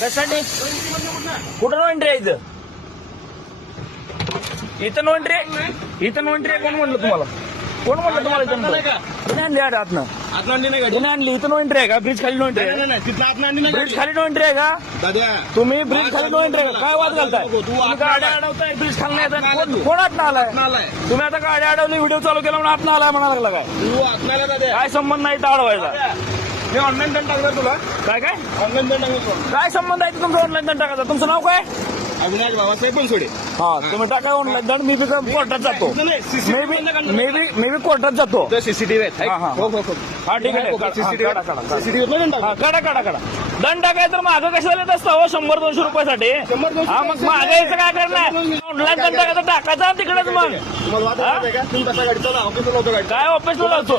कशासाठी कुठं no entry आहे इथं नो एंट्री इथं नो एंट्री आहे कोण म्हणलं तुम्हाला कोण म्हणलं तुम्हाला इथं आणली आतनं आणली इथं नो एंट्री आहे का ब्रिज खाली नो एंट्री आहे ब्रिज खाली नो एंट्री आहे का तुम्ही ब्रिज खाली नो एंट्री आहे का काय वाद घालताय तुम्ही गाड्या अडवताय ब्रिज खाली नाही कोण आत आलाय तुम्ही आता गाड्या अडवली व्हिडिओ चालू केला म्हणून आत आलाय म्हणायला लागला काय संबंध नाही इथं अडवायचा मी ऑनलाईन दंड टाकणार तुला काय काय ऑनलाईन दंड टाकणार काय संबंध आहे तुमचा ऑनलाईन दंड टाकायचा तुमचं नाव काय अविनाश बाबासाहेब बनसोडे हा तुम्ही टाका ऑनलाईन दंड मी बी कोर्टात जातो मी बी कोर्टात जातो सीसीटीव्ही आहेत हा, हा. हो हो हो हा ठीक आहे सीसीटीव्ही सीसीटीव्ही काढा दंड टाकाय तर मागं कशाला येत असतं हो 100-200 रुपयासाठी 100-200 हा मग मागं यायचं काय करणार ऑनलाईन दंड टाकायचा टाकायचा तिकडेच मग तुम्हाला वाटत का तुम्ही कसा गाडी चालवा ऑफिसला होतो गाडी काय ऑफिसला लावतो